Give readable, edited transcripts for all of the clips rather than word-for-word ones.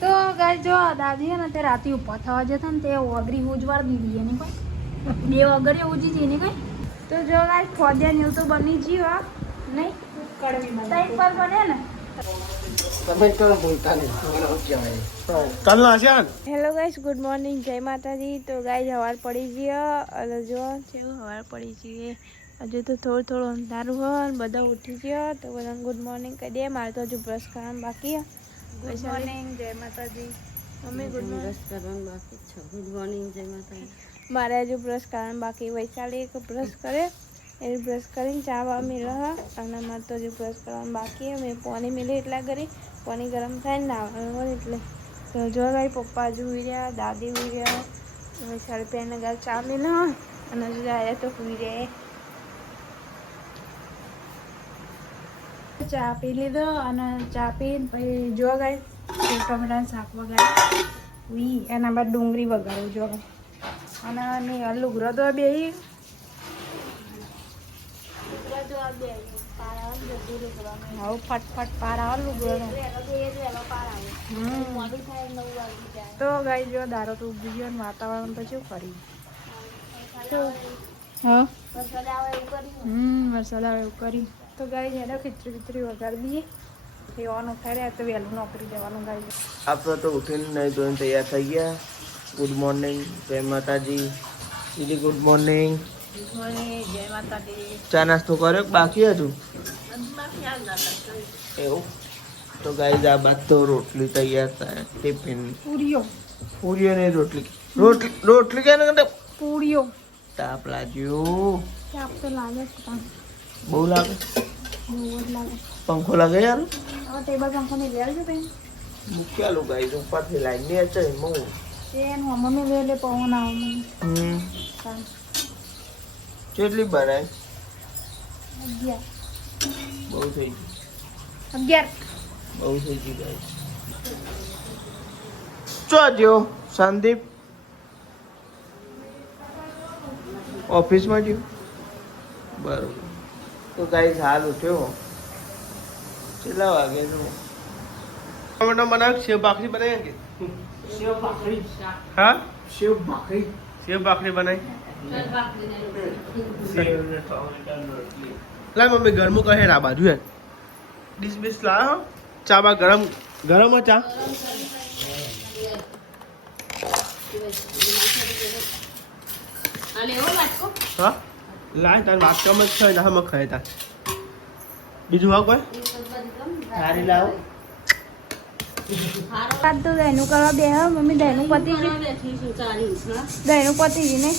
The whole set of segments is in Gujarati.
તો ગાઈસ જો દાદી ને તે રાતે ઉપર થવા જતા ને તે ઓગરી ઉજવાડ દીધી એને કોઈ બે ઓગરી ઉજી છે ને કોઈ તો જો ગાઈસ ફોડિયા ને એવું તો બની જ્યું નહીં કડવી બને પર બને ને તમે તો બોલતા નહીં કાલ ના આશા હેલો ગાઈસ ગુડ મોર્નિંગ જય માતાજી તો ગાઈસ હવાર પડી ગયો અને જો કેવું હવાર પડી ગઈ હજુ તો થોડું અંધારું હોય બધા ઉઠી ગયો તો બધાને ગુડ મોર્નિંગ કહી દે મારે તો હજુ બ્રશ કરવાનું બાકી ગુડ મોર્નિંગ જય માતાજી મમ્મી ગુડ મોર્નિંગ કરવાનું બાકી છે ગુડ મોર્નિંગ જય માતાજી મારે હજુ બ્રશ કરવાનું બાકી વૈશાલી એક બ્રશ કરે એ બ્રશ કરીને ચા વા મેળો અને મારે તો હજુ બ્રશ કરવાનું બાકી મેં પાણી મેળવી એટલા કરી પાણી ગરમ થાય ને નાવાનું એટલે તો જો ભાઈ પપ્પા હજુ હુઈ રહ્યા દાદી હુઈ રહ્યા વૈશાલી પહેને ગાલ ચા મેળો અને હજુ જાય તો હુઈ રહે ચા પી લીધો અને ચા પીને પછી જો ગાય ટમેટાનું શાક વગાડ્યું વી એના બાદ ડુંગળી વગાડ્યું જો અને લુગરો તો બે ફટફટ પાર આવે લુગરો તો ગાય જો દારો તો ઉગી ગયો વાતાવરણ તો શું કરી હા વરસાદ આવે એવું કરી તો ગાય એને ખીચડી વગાડી દઈએ પીવાનું થાય તો વહેલું નોકરી જવાનું ગાય આપણે તો ઉઠીને નહીં ધોઈને તૈયાર થઈ ગયા ગુડ મોર્નિંગ જય માતાજી દીદી ગુડ મોર્નિંગ જય માતાજી ચા નાસ્તો કર્યો બાકી હતું એવું તો ગાઈઝ આ બાદ તો રોટલી તૈયાર થાય ટિફિન પૂરીઓ ને રોટલી કે પૂરીઓ તાપ લાગ્યો તાપ તો લાગે છે બહુ લાગે બહુ જ લાગે પંખો લાગે યાર ટેબલ પંખો ને લઈ આવજો બેન મૂકેલું ગાઈઝ ઉપરથી લાઈન ને છે મો એનું મમ્મી લે લે પવન આવે કેટલી ભરાય 11 બહુ થઈ ગઈ 11 બહુ થઈ ગઈ ગાઈઝ જો સંદીપ ઓફિસમાં ગયો બરોબર તો ગાઈઝ હાલ ઉઠ્યો કેટલા વાગે નો ટમેટો બનાવ સેવ ભાખરી બનાવી કે સેવ ભાખરી હા સેવ ભાખરી બનાવી લા મમ્મી ગરમું કહે આ બાજુ હે ડીશ બીશ લા ચા બા ગરમ ચા હા લાય તાર વાત કમ જ છે ને હમ ખાય તા બીજું હા કોઈ સારી લાવ તો દહીનું કરવા બે મમ્મી દહીનું પતી ગયું દહીનું પતી ગયું ને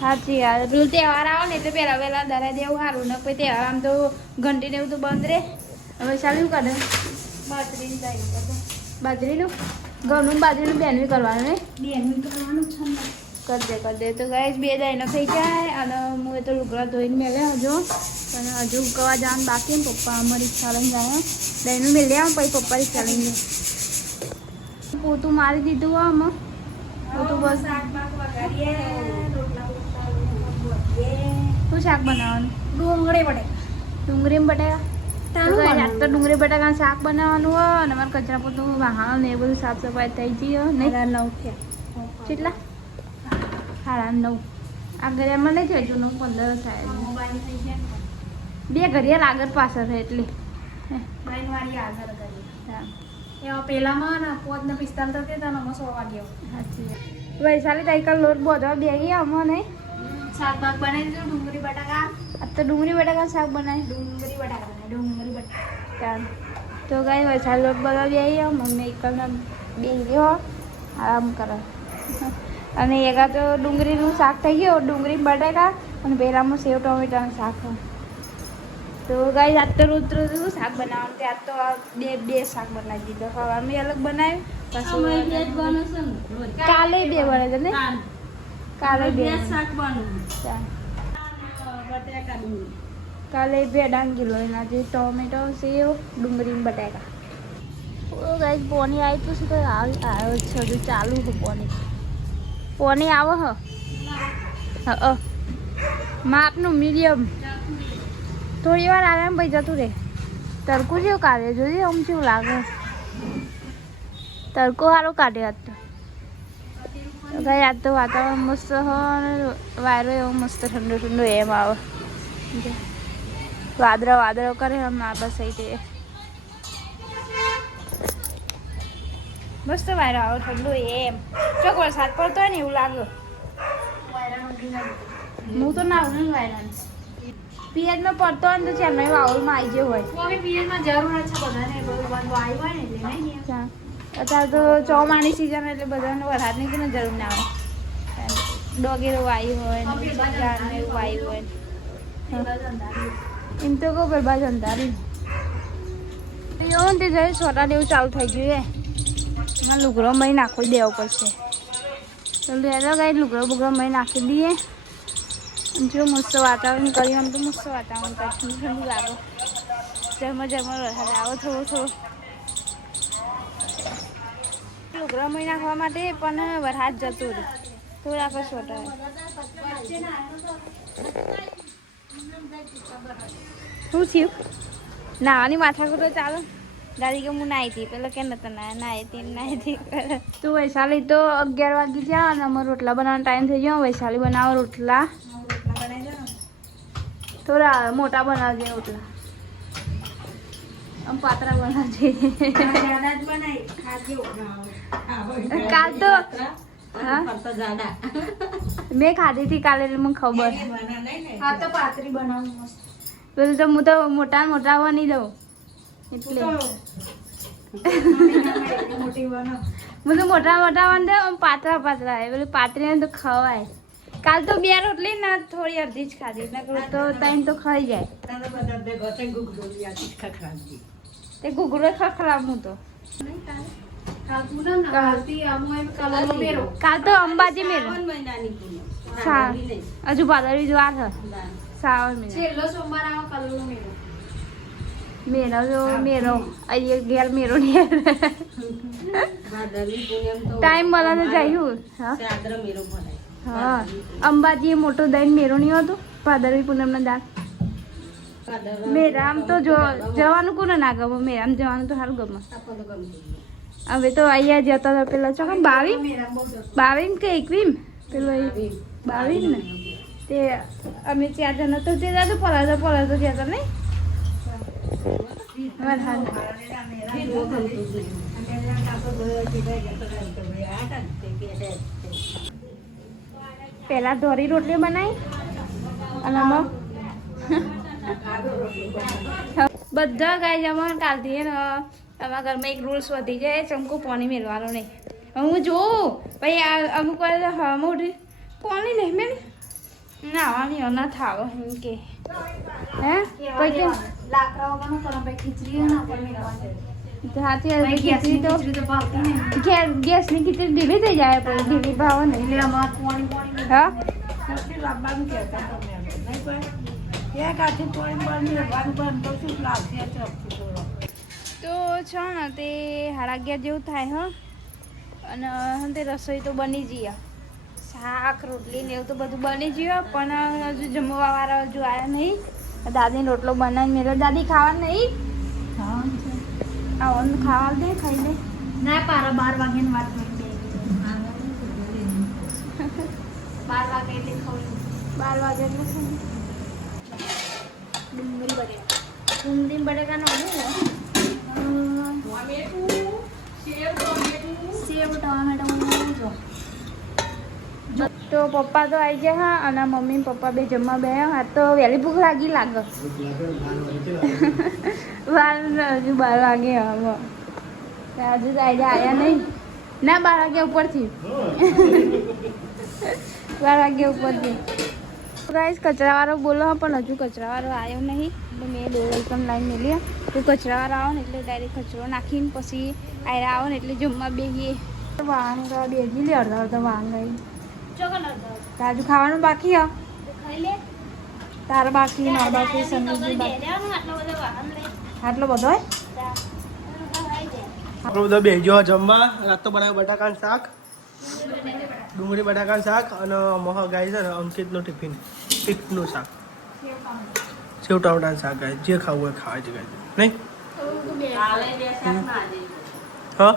સાચી યાર પેલું તહેવાર આવે ને એટલે પહેલા વહેલા દરા દેવું સારું ને પછી તહેવાર આમ તો ઘંટી ને એવું તો બંધ રહે હવે ચાલ્યું કાઢે બાજરીનું ઘઉંનું બાજરીનું બેનું કરવાનું ને બેનું કરવાનું છે કરી દે તો ગાઈસ બે દાઈનો થઈ જાય અને હું એ તો લુગડા ધોઈને મેલે હજુ અને હજુ કવા જવાનું બાકી ને પપ્પા અમારી રિક્ષા લઈને જાય દહીંનું મેલે આવ પછી પપ્પા રિક્ષા લઈને જાય પોતું મારી દીધું આમાં પોતું બસ શું શાક બનાવવાનું ડુંગળી બટાકા આજ તો ડુંગળી બટાકાનું શાક બનાવવાનું હોય અને અમારે કચરા પોતું વાહણ ને એ બધું સાફ સફાઈ થઈ ગઈ નહીં 9 થયા કેટલા 9:30 આ ઘડિયાળમાં નહીં થયું 9:15 થાય બે ઘડિયાળ આગળ પાછળ છે એટલે પેલામાં 5:45 થતા ને 100 વાગ્યો વૈશાલી તારીખ લોટ બધો બે ગયા અમને શાક બાક બનાવી દીધું ડુંગળી બટાકા આ તો ડુંગળી બટાકા શાક બનાવી ડુંગળી બટાકા તો ગાય વૈશાલી લોટ બધો બે ગયા મમ્મી એકલને બે ગયો આરામ કરે અને એકા તો ડુંગળીનું શાક થઈ ગયું ડુંગળી બટાકા અને પહેલાંમાં સેવ ટમેટાનું શાક તો ગાય આજ તો રોજ શાક બનાવવાનું તે આજ તો બે શાક બનાવી દીધો સવારમાં અલગ બનાવ્યું પછી કાલે બે બને છે ને કાલે બે શાક કાલે બે ડાંગી લોઈને આજે ટમેટો સેવ ડુંગળી બટાકા ગાય પોની આવી તો શું તો આવ્યો છે હજુ ચાલુ છે પોની આવે હ માપનું મીડિયમ થોડી વાર આરામ પછી જતું રહે તડકું જેવું કાઢે જોઈએ આમ જેવું લાગે તડકો સારો કાઢે આજ તો કઈ આજ તો વાતાવરણ મસ્ત હોય અને વાયરો એવો મસ્ત ઠંડો ઠંડો એમ આવે વાદળો કરે આમ આ બસ થઈ જાય મસ્ત વાયરો આવે ઠંડો એમ ચોક વરસાદ પડતો હોય ને એવું લાગે હું તો ના આવું વાયરા પિયતમાં પડતો હોય ને તો ચેન્નઈ વાવલમાં આવી ગયો હોય પિયતમાં જરૂર છે બધાને બધું આવી હોય ને એટલે નહીં અત્યારે તો ચોમાની સિઝન એટલે બધાને વરસાદની કે જરૂર ના આવે ડોગેરો વાયુ હોય ને એવું વાયુ હોય એમ તો કહું પર બાજુ અંધારી એવું તે જઈ સોટા એવું ચાલુ થઈ ગયું એમાં લુગડો મહી નાખી દેવો પડશે તો લેલો ગાઈ લુગડો મહી નાખી દઈએ જો મસ્ત વાતાવરણ કર્યું આમ તો મસ્ત વાતાવરણ ઠંડુ ઠંડુ લાગે ઝરમર વરસાદ આવો થોડો લુગડા મહી નાખવા માટે પણ વરસાદ જતું રહે થોડા આપણે સોટા શું થયું નાવાની માથાકૂટ તો ચાલો દાદી કે હું નાહી હતી પેલા કે નતા નાહી હતી તું વૈશાલી તો 11 વાગી ગયા અને અમારે રોટલા બનાવવાનો ટાઈમ થઈ ગયો વૈશાલી બનાવો રોટલા થોડા મોટા બનાવજે રોટલા આમ પાતળા બનાવજે કાલ તો મેં ખાધી હતી કાલે એટલે મને ખબર હા તો પાતળી બનાવું મસ્ત પેલું તો હું તો મોટા આવવા નહીં દઉં એટલે હું તો મોટા આવવા દે પાતળા પેલું પાતળી તો ખવાય કાલ તો 2 રોટલી ને થોડી અડધી જ ખાધી તો ટાઈમ તો ખાઈ જાય તે ઘૂઘરો ખખડાવ હું તો કાલ તો અંબાજી મેળો હજુ ભાદરવી જ વાર શ્રાવણ મેળો અહીંયા ઘેર મેળો ને ટાઈમ મળે તો જયું હા અંબાજી મોટો દઈને મેળો નહીં હતો ભાદરવી પૂનમના દાંત મેરામ તો જવાનું કોને ના ગમે મેરામ જવાનું તો સારું ગમે હવે તો અહીંયા જતા હતા પેલા ચોકન 22 કે 21 પેલો 22 ને તે અમે 4 જણા તો તે દાદુ પલાતો જતા નહીં પેલા ધોરી રોટલી બનાવી અને બધા ગાય જમા કાલથી ને અમારા ઘરમાં એક રૂલ્સ વધી જાય ચમકો પાણી મેળવાનો નહીં હું જોઉં પછી અમુક વાર હમ ઉઠી પાણી નહીં મેં નાવાની ના થાવ એમ કે હે પછી ગેસની ખીચડી ઢીલી થઈ જાય પછી ઢીલી ભાવ નહીં હા તો છે ને તે 11:30 જેવું થાય હ અને તે રસોઈ તો બની જઈએ શાક રોટલી ને એવું તો બધું બની ગયું પણ હજુ જમવા વાળા હજુ આવ્યા નહીં દાદી રોટલો બનાવીને મેળો દાદી ખાવા નહીં આવો ખાવા દે ખાઈ લે ના પારા 12 વાગ્યાની વાત કરી 12 વાગે એટલે ખાવું 12 વાગે એટલે ડુંગળી બટેકા નો તો પપ્પા તો આવી ગયા હા અને મમ્મી ને પપ્પા બે જમવા બેહ્યા હા તો વહેલી ભૂખ લાગે હજુ 12 વાગે હજુ તો આવ્યા નહીં ના 12 વાગ્યા ઉપરથી 12 વાગ્યા ઉપરથી ગાઈસ કચરાવાળો બોલો પણ હજુ કચરાવાળો આવ્યો નહીં એટલે મેં ડોલ પણ લાઈન મેલી તો કચરાવાળો આવો ને એટલે ડાયરેક્ટ કચરો નાખીને પછી આયરા આવો ને એટલે જમવા બેસીએ વાહન બેસી લે અડધા વાહન ગઈ તાજુ ખાવાનું બાકી હ તારે બાકી ના બાકી આટલો બધો આપણો બધો બેસજો જમવા રાત તો બનાવ્યું બટાકાનું શાક ડુંગળી બટાકાનું શાક અને મોહ ગાય છે ને અંકિતનું ટિફિન ટીકનું શાક સેવ ટામેટાનું શાક ગાય જે ખાવું હોય ખાવા જ ગાય નહીં હા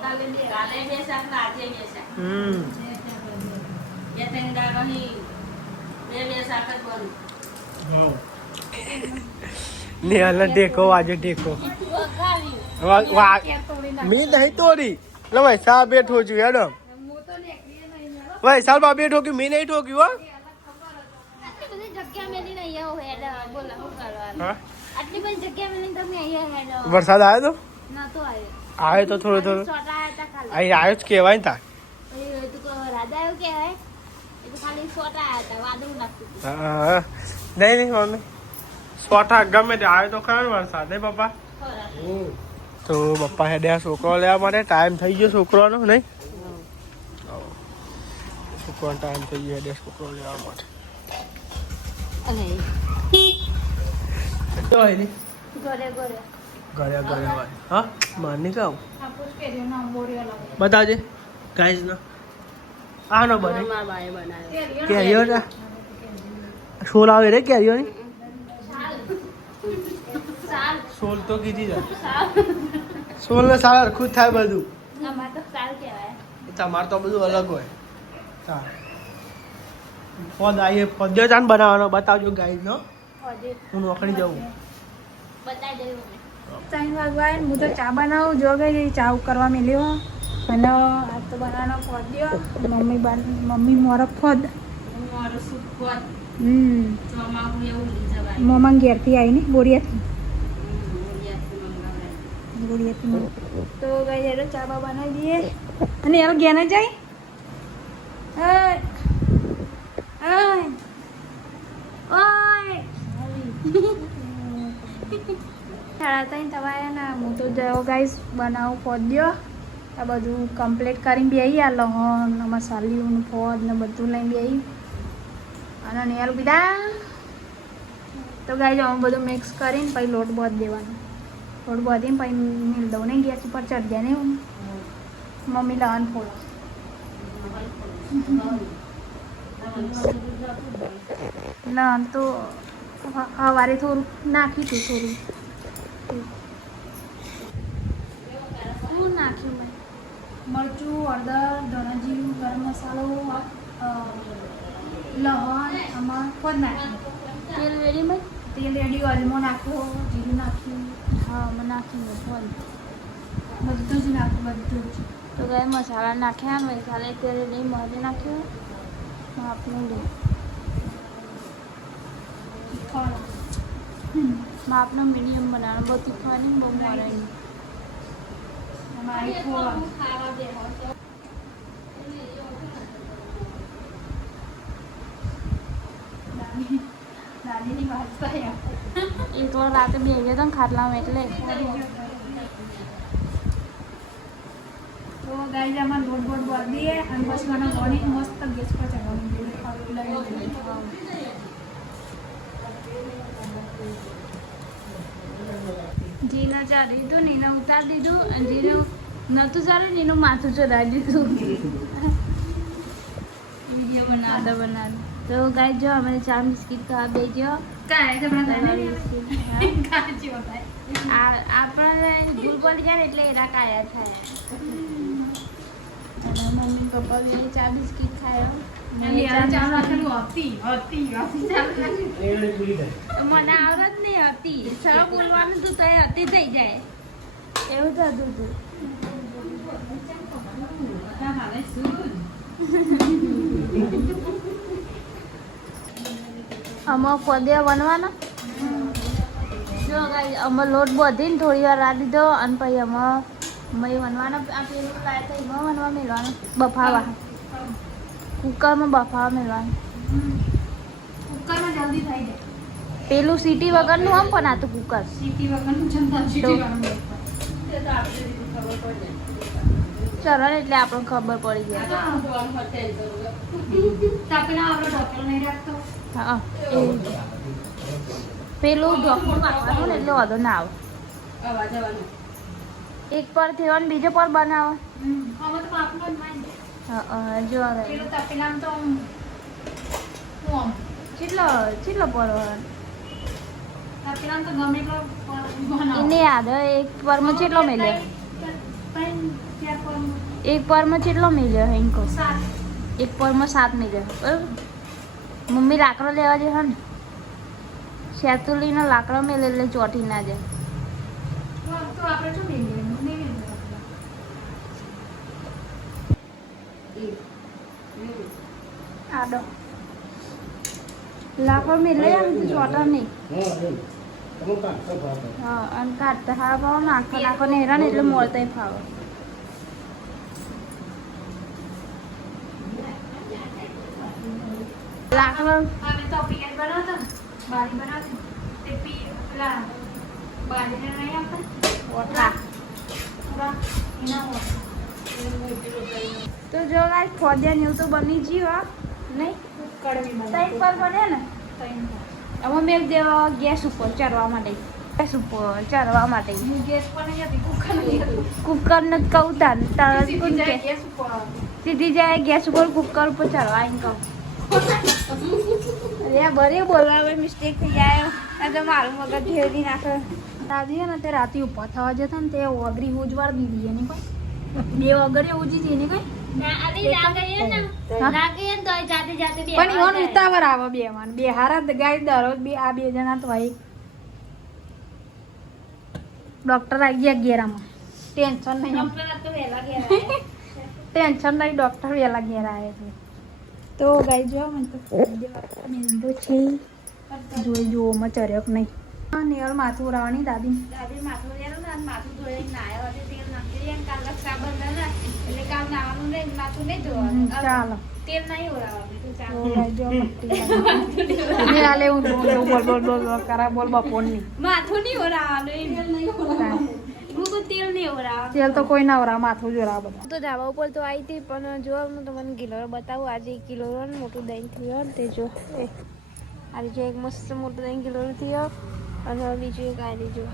નેહાલને ટેકો આજે ટેકો મી નહીં તોડી એટલે વૈસા બેઠો છું હેડો વૈસાલ બા બેઠો કે મી નહીં ઠોક્યું હો વરસાદ આવ્યો તો આવ્યો તો થોડો થોડો અહીં આવ્યો જ કહેવાય ને તાર હા નહીં નહીં મમ્મી સોટા ગમે તે આવ્યો તો ખરા ને વરસાદ નહીં પપ્પા તો પપ્પા હેડ્યા છોકરો લેવા માટે ટાઈમ થઈ ગયો છોકરાનો નહીં છોકરાનો ટાઈમ થઈ ગયો હેડ્યા છોકરો લેવા માટે ઘરે ઘરે હા માની કહું બતાવજે ગાઈસ ના આ નો બને કેરીઓ ના સોલ આવે રે કેરીઓ ની સોલ તો કીધી જાય સોલ ને સાર ખુદ થાય બધું તમારે તો બધું અલગ હોય પદ આવીએ પદ્ય ચાન બનાવવાનો બતાવજો ગાઈસ નો હું નોકરી જાઉં ચાઈ વાગવાય હું તો ચા બનાવું જો ગઈ ચા કરવા મેલ્યો અને આ તો બનાવવાનો પદ્યો મમ્મી મોરક ફદ મમ્મા ઘેરથી આવીને બોરિયાથી તો ગઈ જયારે ચા બા બનાવી દઈએ અને યાર ઘેર ના જાય સાડા ત્રણ તમારે ને હું તો જાઓ ગાઈસ બનાવું પદ્યો આ બધું કમ્પ્લીટ કરીને બેસી આ લહણ મસાલીઓનું ફોદ ને બધું લઈને બેસી અને નેલ બીધા તો ગાઈ જાઉં બધું મિક્સ કરીને પછી લોટ બાંધી દેવાનો લોટ બાંધીને પછી મિલ દઉં ને ગેસ ઉપર ચડી જાય ને મમ્મી લહણ ફોડો લહણ તો સવારે થોડું નાખી હતું થોડું શું નાખ્યું મેં મરચું હળદર ધણા જીરું ગરમ મસાલો લહણ આમાં ખોદ નાખ્યું તેલ રેડી અજમો નાખ્યો જીરું નાખ્યું હા મેં નાખ્યું ખોદ બધું જ નાખ્યું બધું જ તો ગયા મસાલા નાખ્યા ને મસાલા તેલ રેડી મરી નાખ્યું માપનું લે માપનો મીડિયમ બનાવવાનો બહુ તીખા નહીં બહુ મોરા નહીં એક વાર રાતે બે ગયા હતા ખાટલામાં એટલે તો ગાઈસ આમાં લોટ બોટ બાંધીએ અને બસ મને ગોળી મસ્ત ગેસ પર ચડાવવાનું જીને ચાલી દીધું નીને ઉતારી દીધું અને જીનું નહોતું ચાલ્યું નીનું માથું ચડાવી દીધું વિડીયો બનાવી તો ગાઈ જો અમે ચા બિસ્કીટ ખાવા બેજો આપણે ભૂલ પડી જાય ને એટલે એના કાયા થાય અને મમ્મી પપ્પા બે ચા બિસ્કીટ ખાયો મને આવડત નહીં હતી સરળ બોલવાનું તું તો હતી થઈ જાય એવું થતું હતું આમાં પદ્યા બનવાના જો આમાં લોટ બધીને થોડી વાર રાખ દીધો અને પછી આમાં મય વનવાનો આ પેલું લાય તો એમાં વનવા મેળવાનું બફાવા કુકરમાં બફાવા મેળવાનું કુકરમાં જલ્દી થઈ જાય પેલું સીટી વગરનું આમ પણ આ તો કુકર સીટી વગરનું ચલો એટલે આપણને ખબર પડી જાય હા એવું પેલું ઢોકળું વાપરવાનું ને એટલે વધુ ના આવે એક પર થયો ને બીજો પર બનાવો જો ચેટલો પરવર એને યાદ એક પરમાં ચેટલો મેલ્યો એક પરમાં ચેટલો મેલ્યો હે ઇનકો એક પરમાં 7 મેલ્યો બરાબર મમ્મી લાકડો લેવા જશે ને શેતુલીનો લાકડો મેલે એટલે ચોટી ના જાય આડો લાકડો મેલે આમ તો ચોટા નહીં હા અને કાઢતા હા ભાવ નાખો ને હેરાન એટલે મોળતા ફાવે લાકડો તો પિયર બનાવતો બારી બનાવતો તે પેલા બારીને નહીં આપતા ઓટલા તો જો ગાઈસ ફોડિયા ને એવું તો બની ગયું નહીં કડવી તઈ પર બને ને હવે મેં દેવા ગેસ ઉપર ચડવા માટે ગેસ પર નહીં હતી કુકર ને કહું તાન સીધી જાય ગેસ ઉપર કુકર ઉપર ચડવા આવીને કહું અરે બરે બોલવા મિસ્ટેક થઈ જાય તો મારું મગજ ઢેરી નાખે દાદી ને તે રાતે ઉપર થવા જતા ને તે ઓગરી ઉજવાડ દીધી એની કોઈ 2 ઓગરી ઉજી છે એની કોઈ પણ ઈવન ઉતાવળ આવે બેવાન બે હારા ગાય દરરોજ બે આ 2 જણા તો હોય ડોક્ટર આવી ગયા 11 માં ટેન્શન નહીં ટેન્શન નહીં ડોક્ટર વહેલા ઘેર આવે છે તો ગાય જો મને તો મેંદો છે જોઈ જો મચર્યો નહીં નેર માથું ઉરાવવાની દાદી માથું ધોઈને નાયો તેલ નાખી કાલ રક્ષાબંધન એટલે કાલ નાવાનું નહીં માથું નહીં ધોવાનું ચાલો તેલ નહીં તેલ તો કોઈ ના ઓરા માથું જોરા બધા તો ધાબા ઉપર તો આવી હતી પણ જો હું તમને કિલોરો બતાવું આજે 1 કિલો મોટું દહીં થયું તે જો આજે જો એક મસ્ત મોટું દહીં કિલો થયો અને બીજું એક આવી જો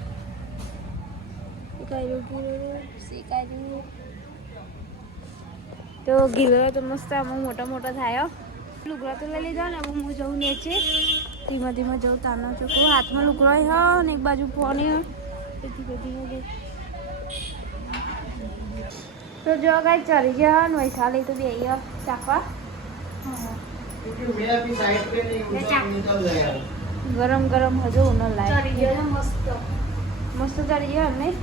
તો ગીલો તો મસ્ત આમાં મોટા થાય લુગડા તો લઈ લીધો ને હું જઉં નીચે ધીમે ધીમે જઉં તાનો ચોખ્ખો હાથમાં લુગડો હા ને એક બાજુ ફોની ધીમે તો જો ગાય ચડી ગયા ને વૈશાલી તો બે ચાખવા ગરમ ગરમ હજુ ન લાગે મસ્ત ચડી ગયો ને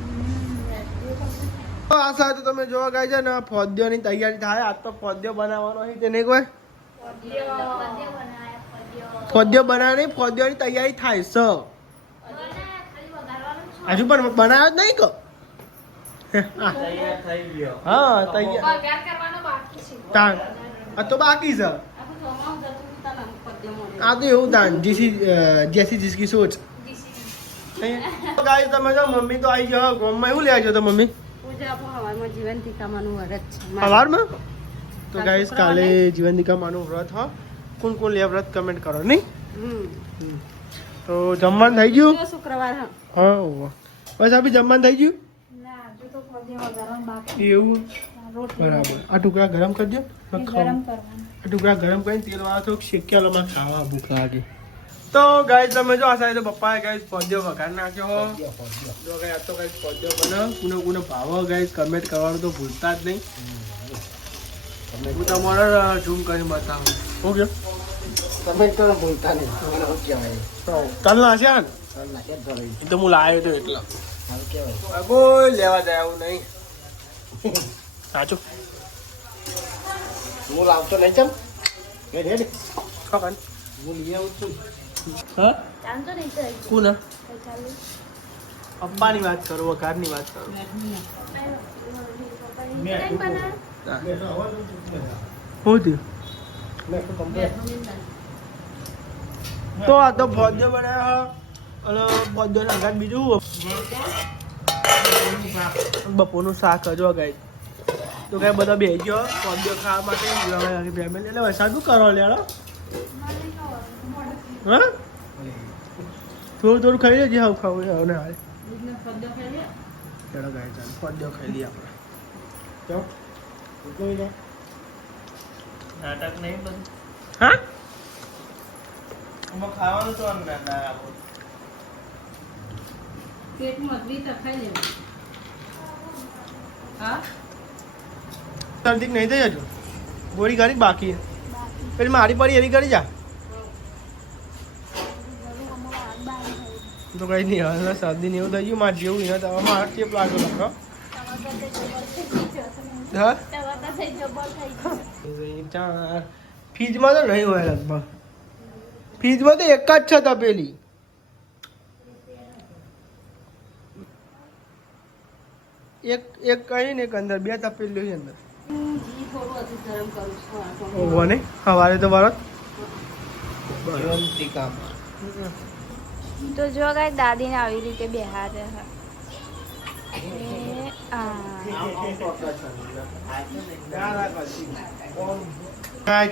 આ સાથે તમે જોવા ગયા છે ને ફોદ્યોની તૈયારી થાય આજ તો ફોદ્યો બનાવવાનો છે તેને કોઈ ફોદ્યો બનાવવાની ફોદ્યોની તૈયારી થાય છે હજુ પણ બનાવ્યો જ નહીં કો હા તૈયાર આ તો બાકી છે આ તો એવું તાન જેસી જીસકી સોચ ગાઈસ તમે જો મમ્મી તો આવી ગયો ગોમમાં એવું લેજો તો મમ્મી સવારમાં તો ગાઈસ કાલે જીવંતિકા માનું વ્રત હા કોણ લે વ્રત કમેન્ટ કરો નહીં તો જમવાનું થઈ ગયું શુક્રવાર હા બસ આપી જમવાનું થઈ ગયું એવું બરાબર આ ટુકડા ગરમ કરજો આ ટુકડા ગરમ કરીને તેલ વાળા થોડુંક શેક્યાલોમાં ખાવા ભૂખ લાગે તો ગાઈસ તમે જો આ સાઈડ પપ્પાએ ગાઈસ ફોદ્યો વઘાર નાખ્યો હો જો ગાઈસ આ તો ગાઈસ ફોદ્યો બનાવ કુને ભાવ ગાઈસ કમેન્ટ કરવાનું તો ભૂલતા જ નહીં હું તમારા ઝૂમ કરીને બતાવું ઓકે કમેન્ટ કરો ભૂલતા નહીં તલના છે ને તો હું લાવ્યો તો એટલા કોઈ લેવા જાય એવું નહીં સાચું હું લાવતો નહીં ચમ ખબર હું લઈ આવું છું હા કોને પપ્પાની વાત કરો વઘારની વાત કરો શું થયું તો આ તો ફોદ્યો બનાવ્યો અને ફોદ્યો ના બીજું બપોરનું શાક હજો ગાય તો કઈ બધા બે ગયો ફોદ્યો ખાવા માટે ફેમિલી એટલે વરસાદ શું કરો લેડો હા થોડું ખાઈ લેજે હાવ ખાવું હવે હાલ ચલો ગાય ચાલ ફોદ્યો ખાઈ લઈએ આપણે નાટક નહીં બધું હા એમાં ખાવાનું તો ના આપો પેટમાં અગરી તખાઈ લેવું. હા શરદી નહીં થઈ હજુ ગોળી ગાડી બાકી પેલી મારી પડી એની કરી જા તો કઈ નહીં હવે શરદી ને એવું થઈ ગયું મારે જેવું એને તો મારા ટેપ લાગ્યો લખો હા ફ્રીજમાં તો નહીં હોય લગભગ ફ્રીજમાં તો એક જ છે તપેલી એક કઈ ને એક અંદર બે તપેલી છે અંદર ઘી થોડું હજુ ગરમ કરું છું. ઓહો ને સવારે તો બરાબર તો જો ગાય દાદીને આવી રીતે બેહારે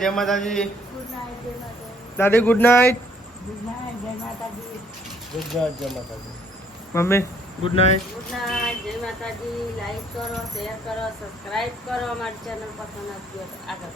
જય માતાજી દાદી ગુડ નાઇટ જય માતાજી mummy good night. Good night. જય માતાજી. લાઈક કરો, શેર કરો, સબસ્ક્રાઇબ કરો. અમારી ચેનલ પસંદ આવતી હોય તો આગળ